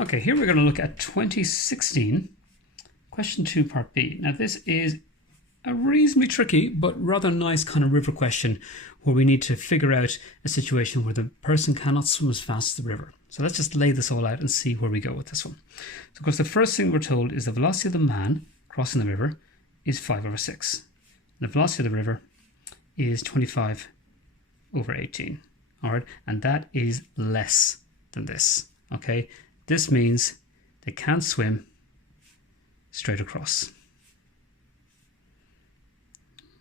Okay, here we're going to look at 2016, question 2, part B. Now this is a reasonably tricky but rather nice kind of river question where we need to figure out a situation where the person cannot swim as fast as the river. So let's just lay this all out and see where we go with this one. So of course the first thing we're told is the velocity of the man crossing the river is 5/6. The velocity of the river is 25/18. All right, and that is less than this. Okay, this means they can't swim straight across.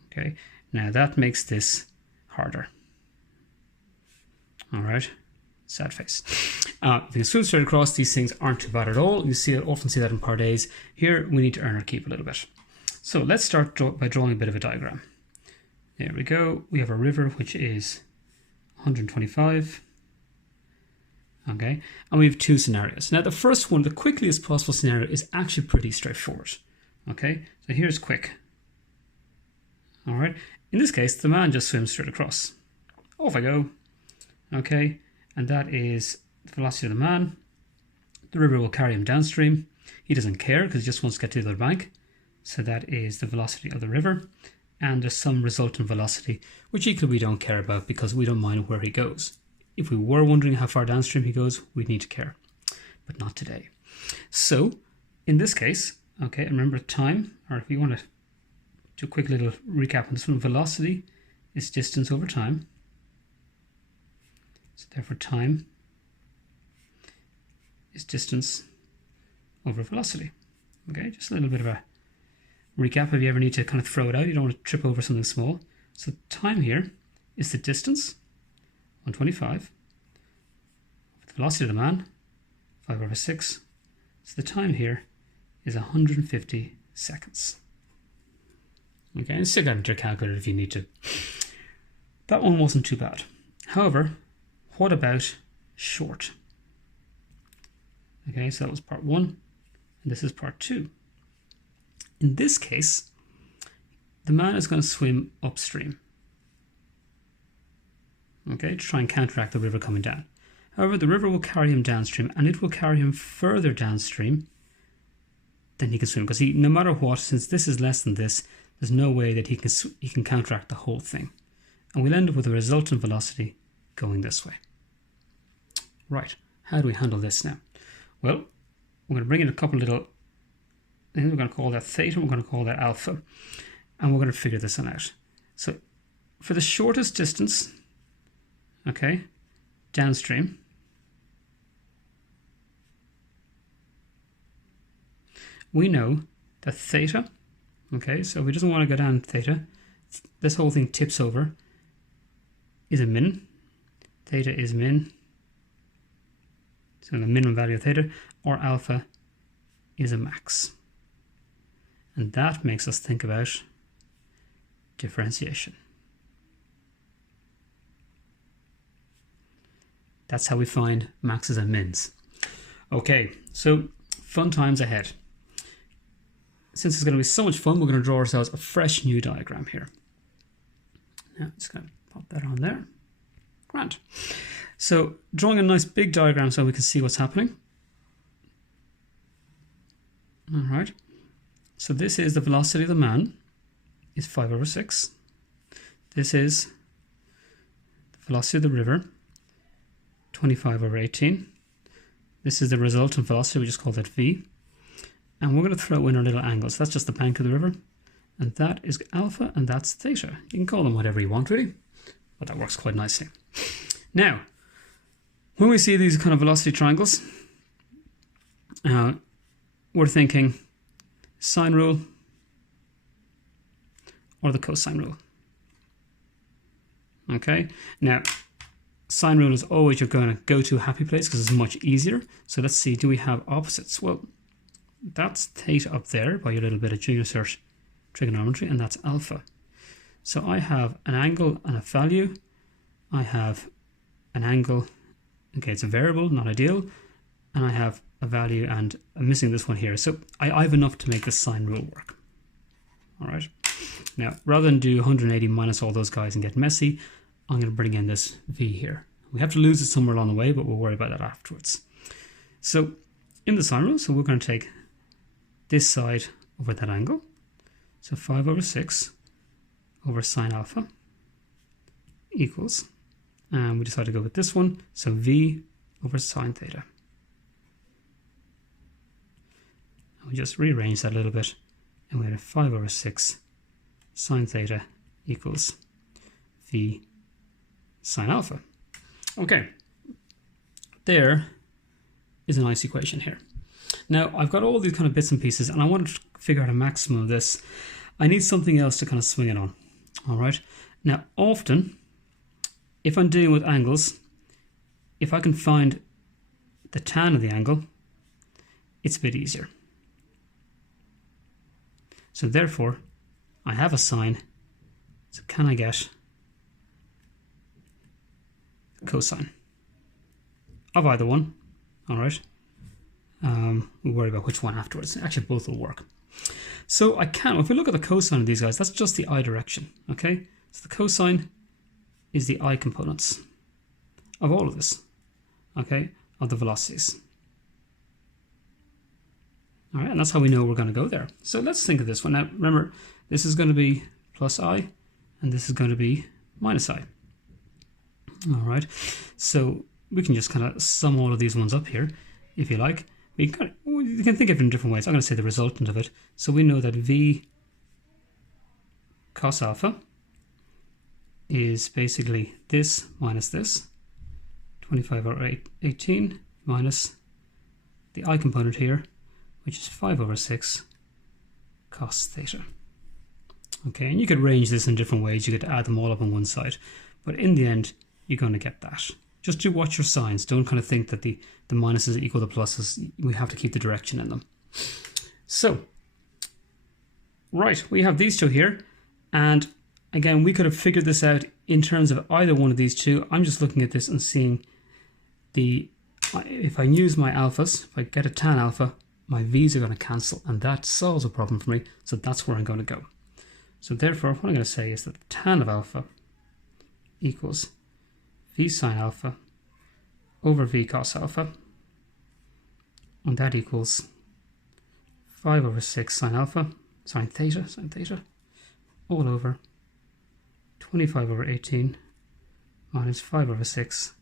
Okay, now that makes this harder. All right, sad face. If you can swim straight across, these things aren't too bad at all. You often see that in part A's. Here we need to earn our keep a little bit. So let's start by drawing a bit of a diagram. There we go. We have a river which is 125. Okay, and we have two scenarios. Now the first one, the quickest possible scenario, is actually pretty straightforward. Okay, so here's quick. All right, in this case, the man just swims straight across. Off I go. Okay, and that is the velocity of the man. The river will carry him downstream. He doesn't care because he just wants to get to the other bank. So that is the velocity of the river. And there's some resultant velocity, which equally we don't care about because we don't mind where he goes. If we were wondering how far downstream he goes, we'd need to care, but not today. So in this case, okay, remember time, or if you want to do a quick little recap on this one, velocity is distance over time. So therefore time is distance over velocity. Okay, just a little bit of a recap if you ever need to kind of throw it out. You don't want to trip over something small. So time here is the distance, 125. The velocity of the man, 5/6. So the time here is 150 seconds. Okay, and stick that into your calculator if you need to. That one wasn't too bad. However, what about short? Okay, so that was part 1, and this is part 2. In this case, the man is going to swim upstream. Okay, to try and counteract the river coming down. However, the river will carry him downstream, and it will carry him further downstream than he can swim. Because no matter what, since this is less than this, there's no way that he can counteract the whole thing. And we'll end up with a resultant velocity going this way. Right, how do we handle this now? Well, we're going to bring in a couple little, I think we're going to call that theta, we're going to call that alpha, and we're going to figure this one out. So for the shortest distance, okay, downstream, we know that theta, okay, so if he doesn't want to go down theta, this whole thing tips over, is a min. Theta is min, so the minimum value of theta, or alpha is a max. And that makes us think about differentiation. That's how we find maxes and mins. Okay, so fun times ahead. Since it's going to be so much fun, we're going to draw ourselves a fresh new diagram here. Now, I'm just going to pop that on there. Grand. So, drawing a nice big diagram so we can see what's happening. All right. So this is the velocity of the man, is 5/6. This is the velocity of the river, 25/18. This is the resultant velocity, we just call that V. And we're going to throw in our little angles. That's just the bank of the river. And that is alpha, and that's theta. You can call them whatever you want, really. But that works quite nicely. Now, when we see these kind of velocity triangles, we're thinking sine rule or the cosine rule. Okay, now sine rule is always you're going to go to a happy place because it's much easier. So let's see, do we have opposites? Well, that's theta up there by your little bit of junior cert trigonometry, and that's alpha. So I have an angle and a value. I have an angle, okay, it's a variable, not ideal, and I have a value, and I'm missing this one here. So I have enough to make the sine rule work. All right. Now, rather than do 180 minus all those guys and get messy, I'm going to bring in this v here. We have to lose it somewhere along the way, but we'll worry about that afterwards. So in the sine rule, so we're going to take this side over that angle. So 5 over 6 over sine alpha equals, and we decide to go with this one, so V over sine theta. And we just rearrange that a little bit, and we have 5 over 6 sine theta equals V sine alpha. Okay, there is a nice equation here. Now I've got all these kind of bits and pieces, and I want to figure out a maximum of this. I need something else to kind of swing it on. All right. Now often, if I'm dealing with angles, if I can find the tan of the angle, it's a bit easier. So therefore, I have a sine. So can I get cosine of either one? All right. We'll worry about which one afterwards. Actually, both will work. So I can, if we look at the cosine of these guys, that's just the I direction. Okay. So the cosine is the I components of all of this. Okay. Of the velocities. All right. And that's how we know we're going to go there. So let's think of this one. Now, remember, this is going to be plus I, and this is going to be minus I. All right. So we can just kind of sum all of these ones up here, if you like. You can think of it in different ways. I'm going to say the resultant of it. So we know that V cos alpha is basically this minus this, 25 over 18 minus the I component here, which is 5 over 6 cos theta. Okay, and you could arrange this in different ways. You could add them all up on one side. But in the end, you're going to get that. Just do watch your signs. Don't kind of think that the minuses equal the pluses. We have to keep the direction in them. So, right, we have these two here. And again, we could have figured this out in terms of either one of these two. I'm just looking at this and seeing if I use my alphas, if I get a tan alpha, my V's are going to cancel. And that solves a problem for me. So that's where I'm going to go. So therefore, what I'm going to say is that the tan of alpha equals V sine alpha over V cos alpha, and that equals 5 over 6 sine alpha, sine theta, all over 25 over 18 minus 5 over 6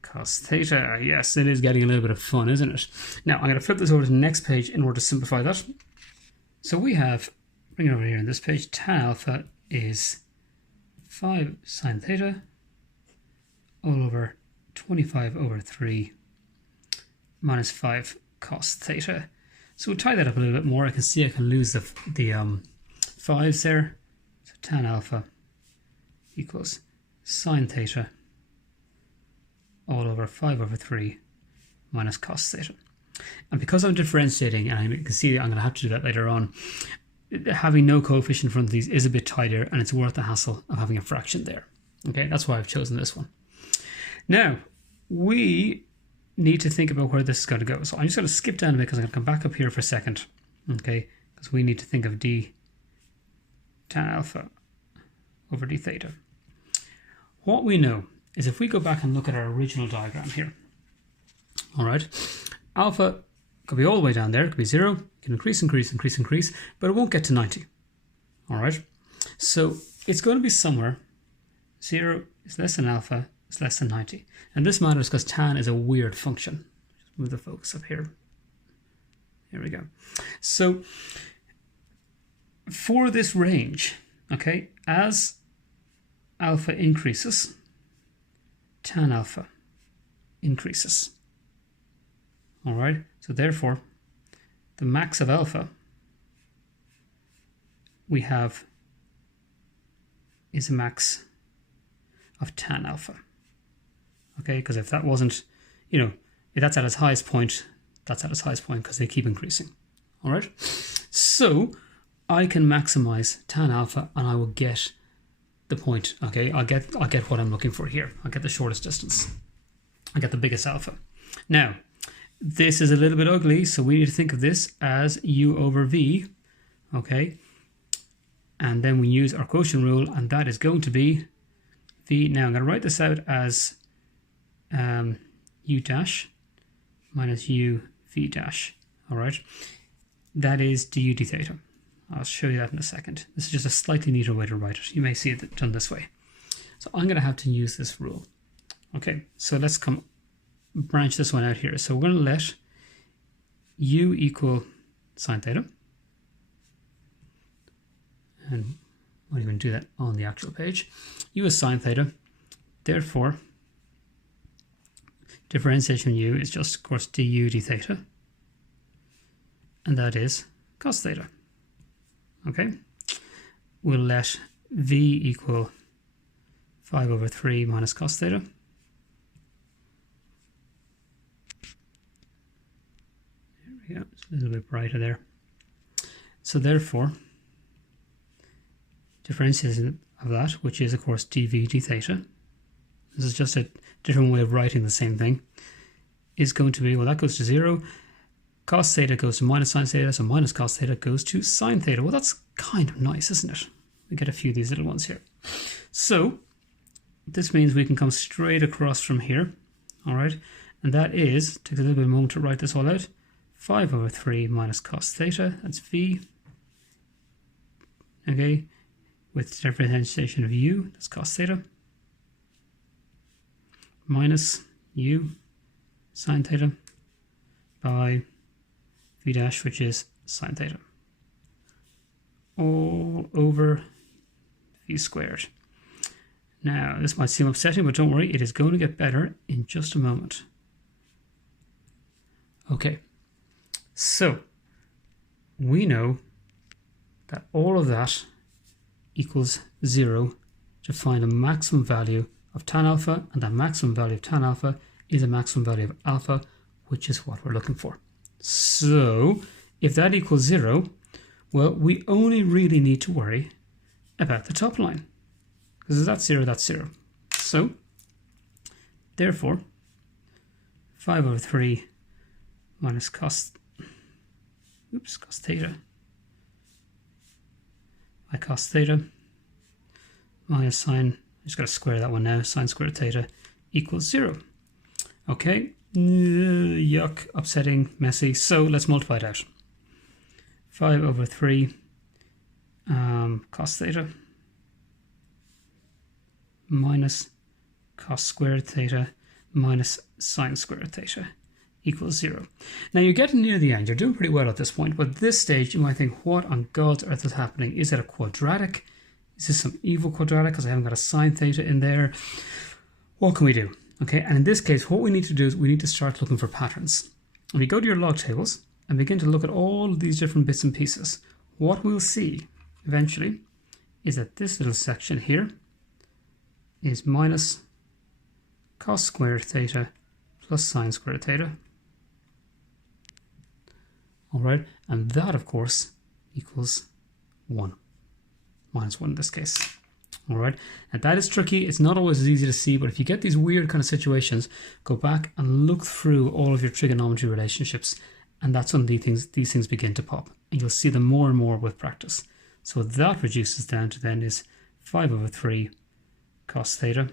cos theta. Yes, it is getting a little bit of fun, isn't it? Now, I'm going to flip this over to the next page in order to simplify that. So we have, bring it over here on this page, tan alpha is 5 sine theta all over 25 over 3 minus 5 cos theta. So we'll tie that up a little bit more. I can see I can lose the 5s there. So tan alpha equals sine theta all over 5 over 3 minus cos theta. And because I'm differentiating, and you can see I'm going to have to do that later on, having no coefficient in front of these is a bit tighter, and it's worth the hassle of having a fraction there. Okay, that's why I've chosen this one. Now, we need to think about where this is going to go. So I'm just going to skip down a bit because I'm going to come back up here for a second. Okay, because we need to think of d tan alpha over d theta. What we know is if we go back and look at our original diagram here, all right, alpha could be all the way down there, it could be 0, it can increase, but it won't get to 90. All right, so it's going to be somewhere 0 is less than alpha is less than 90. And this matters because tan is a weird function. Just move the focus up here. Here we go. So for this range, okay, as alpha increases, tan alpha increases. All right, so therefore, the max of alpha we have is a max of tan alpha. Okay, because if that wasn't, if that's at its highest point, that's at its highest point because they keep increasing. All right, so I can maximize tan alpha and I will get the point. Okay, I'll get what I'm looking for here. I'll get the shortest distance. I get the biggest alpha. Now, this is a little bit ugly, so we need to think of this as u over v. Okay, and then we use our quotient rule, and that is going to be v. Now I'm going to write this out as u dash minus u v dash. All right, that is du d theta. I'll show you that in a second. This is just a slightly neater way to write it. You may see it done this way. So I'm going to have to use this rule. Okay, so let's branch this one out here. So we're going to let u equal sine theta. And I won't even do that on the actual page. U is sine theta. Therefore, differentiation u is just, of course, du d theta. And that is cos theta. Okay, we'll let v equal 5 over 3 minus cos theta. There we go, it's a little bit brighter there. So therefore, differentiation of that, which is of course dv d theta, this is just a different way of writing the same thing, is going to be, well, that goes to 0. Cos theta goes to minus sine theta, so minus cos theta goes to sine theta. Well, that's kind of nice, isn't it? We get a few of these little ones here. So this means we can come straight across from here, all right? And that is, takes a little bit of a moment to write this all out, 5 over 3 minus cos theta, that's v, okay, with differentiation of u, that's cos theta, minus u sine theta by v dash, which is sine theta, all over v squared. Now, this might seem upsetting, but don't worry, it is going to get better in just a moment. Okay, so we know that all of that equals 0 to find a maximum value of tan alpha, and that maximum value of tan alpha is a maximum value of alpha, which is what we're looking for. So if that equals 0, well, we only really need to worry about the top line, because if that's 0, that's 0. So therefore 5 over 3 minus cos theta by cos theta minus sine, I just got to square that one now, sine squared theta equals 0. Okay, yuck, upsetting, messy. So let's multiply it out. 5 over 3 cos theta minus cos squared theta minus sine squared theta equals 0. Now you're getting near the end, you're doing pretty well at this point, but at this stage you might think, what on God's earth is happening? Is it a quadratic? Is this some evil quadratic because I haven't got a sine theta in there? What can we do? Okay, and in this case, what we need to do is we need to start looking for patterns. If you go to your log tables and begin to look at all of these different bits and pieces, what we'll see eventually is that this little section here is minus cos squared theta plus sine squared theta. All right, and that, of course, equals 1. Minus 1 in this case. All right, and that is tricky. It's not always as easy to see, but if you get these weird kind of situations, go back and look through all of your trigonometry relationships, and that's when these things begin to pop, and you'll see them more and more with practice. So that reduces down to then is 5 over 3 cos theta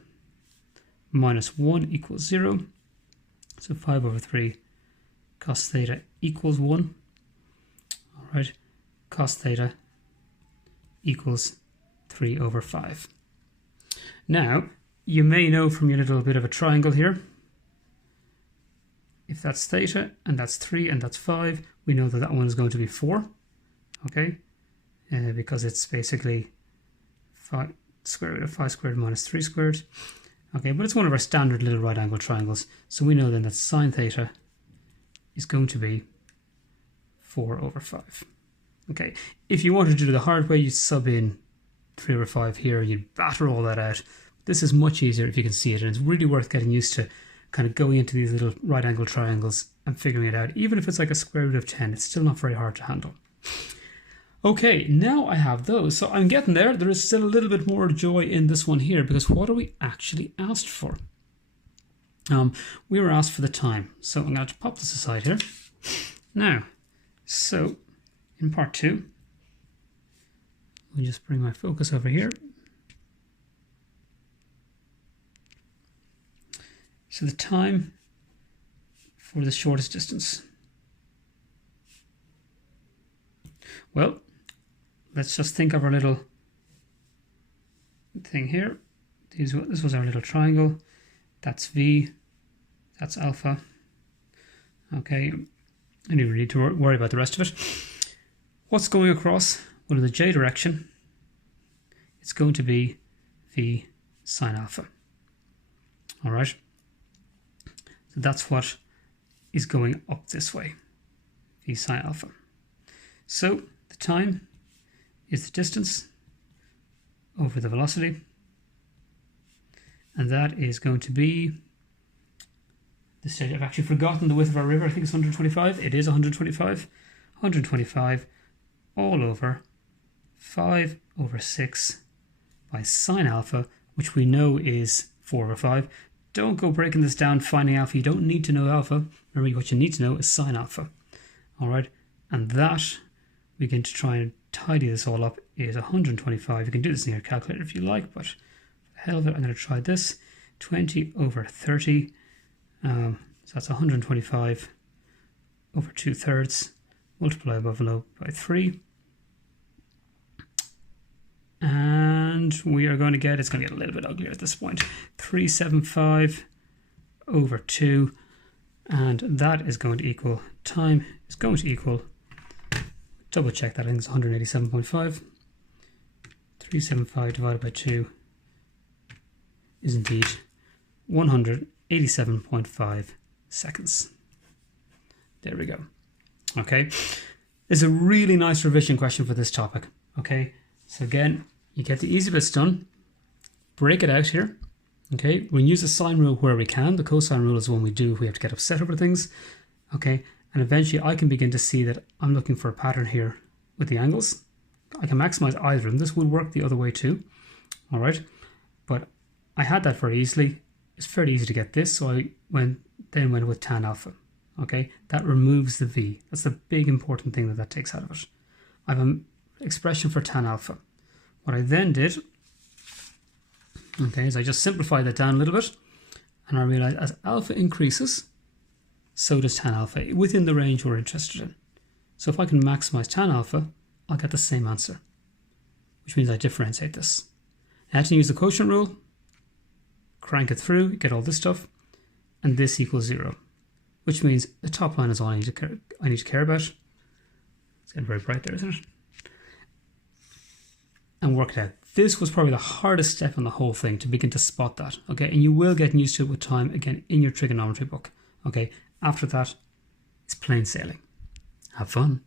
minus 1 equals 0. So 5 over 3 cos theta equals 1. All right, cos theta equals 3 over 5. Now, you may know from your little bit of a triangle here, if that's theta and that's 3 and that's 5, we know that that one is going to be 4, okay? Because it's basically 5 square root of 5 squared minus 3 squared. Okay, but it's one of our standard little right angle triangles, so we know then that sine theta is going to be 4 over 5. Okay, if you wanted to do the hard way, you'd sub in 3 over 5 here, you'd batter all that out. This is much easier if you can see it, and it's really worth getting used to kind of going into these little right angle triangles and figuring it out. Even if it's like a square root of 10, it's still not very hard to handle. Okay, now I have those, so I'm getting there. There is still a little bit more joy in this one here, because what are we actually asked for? We were asked for the time, so I'm going to pop this aside here. Now, so in part 2, let me just bring my focus over here. So the time for the shortest distance. Well, let's just think of our little thing here. This was our little triangle. That's V, that's alpha. Okay, I don't need to worry about the rest of it. What's going across? Well, in the j direction, it's going to be V sine alpha. All right, so that's what is going up this way, V sine alpha. So the time is the distance over the velocity, and that is going to be this stage. I've actually forgotten the width of our river. I think it's 125. It is 125. 125 all over 5 over 6 by sine alpha, which we know is 4 over 5. Don't go breaking this down, finding alpha. You don't need to know alpha. Remember, what you need to know is sine alpha. All right, and that, we can try and tidy this all up, is 125. You can do this in your calculator if you like, but for the hell of it, I'm going to try this. 20 over 30. So that's 125 over 2/3. Multiply above below by 3. And we are going to get, it's going to get a little bit uglier at this point, 375 over 2. And that is going to equal, time is going to equal, double check that, I think it's 187.5. 375 divided by 2 is indeed 187.5 seconds. There we go. Okay, it's a really nice revision question for this topic. Okay, so again, you get the easy bits done, break it out here. Okay, we use the sine rule where we can. The cosine rule is the one we do if we have to get upset over things. Okay, and eventually I can begin to see that I'm looking for a pattern here with the angles. I can maximize either of them. This will work the other way too. All right, but I had that very easily. It's fairly easy to get this, so I went with tan alpha. Okay, that removes the V. That's the big important thing that takes out of it. I have an expression for tan alpha. What I then did, okay, is I just simplified that down a little bit, and I realized as alpha increases, so does tan alpha, within the range we're interested in. So if I can maximize tan alpha, I'll get the same answer, which means I differentiate this. I had to use the quotient rule, crank it through, get all this stuff, and this equals 0. Which means the top line is all I need to care about. It's getting very bright there, isn't it? And work it out. This was probably the hardest step in the whole thing, to begin to spot that. Okay, and you will get used to it with time, again, in your trigonometry book. Okay, after that, it's plain sailing. Have fun.